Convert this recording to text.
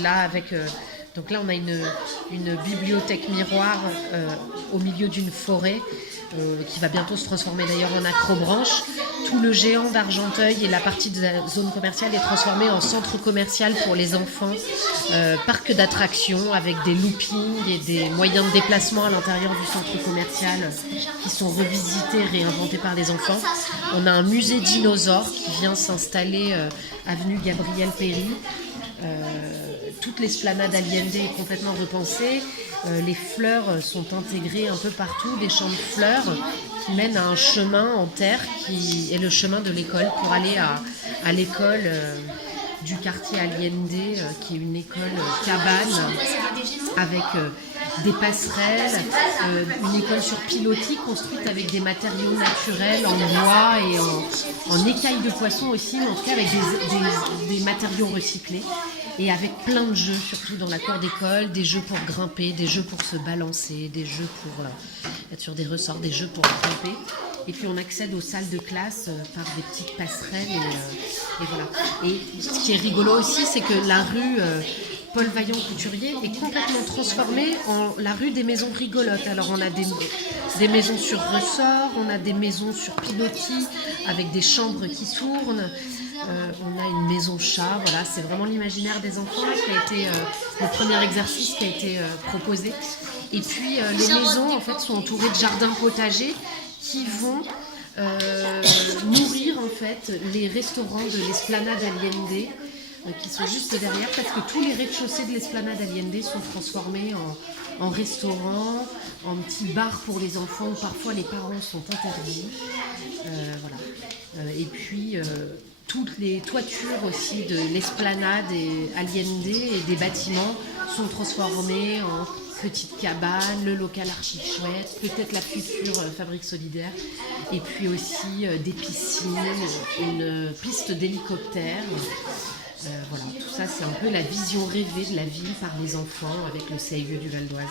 là avec donc là on a une bibliothèque miroir au milieu d'une forêt qui va bientôt se transformer d'ailleurs en acrobranche. Tout le géant d'Argenteuil et la partie de la zone commerciale est transformée en centre commercial pour les enfants, parc d'attractions avec des loopings et des moyens de déplacement à l'intérieur du centre commercial qui sont revisités, réinventés par les enfants. On a un musée dinosaure qui vient s'installer avenue Gabriel Péri. Toute l'esplanade Allende est complètement repensée. Les fleurs sont intégrées un peu partout, des champs de fleurs qui mènent à un chemin en terre qui est le chemin de l'école pour aller à l'école du quartier Allende, qui est une école cabane avec des passerelles, une école sur pilotis construite avec des matériaux naturels en bois et en écailles de poisson aussi, mais en tout cas avec des matériaux recyclés. Et avec plein de jeux, surtout dans la cour d'école, des jeux pour grimper, des jeux pour se balancer, des jeux pour être sur des ressorts, des jeux pour grimper. Et puis on accède aux salles de classe par des petites passerelles et voilà. Et ce qui est rigolo aussi, c'est que la rue Paul Vaillant-Couturier est complètement transformée en la rue des maisons rigolotes. Alors on a des maisons sur ressort, on a des maisons sur pilotis avec des chambres qui tournent. On a une maison chat, voilà, c'est vraiment l'imaginaire des enfants là, qui a été le premier exercice qui a été proposé. Et puis les maisons en fait sont entourées de jardins potagers qui vont nourrir en fait les restaurants de l'esplanade Allende qui sont juste derrière, parce que tous les rez-de-chaussée de l'esplanade Allende sont transformés en restaurants, en petits bars pour les enfants où parfois les parents sont interdits. Voilà. Et puis toutes les toitures aussi de l'esplanade et Allende et des bâtiments sont transformés en petites cabanes, le local archi chouette, peut-être la future fabrique solidaire, et puis aussi des piscines, une piste d'hélicoptère. Voilà, tout ça c'est un peu la vision rêvée de la ville par les enfants avec le CIE du Val d'Oise.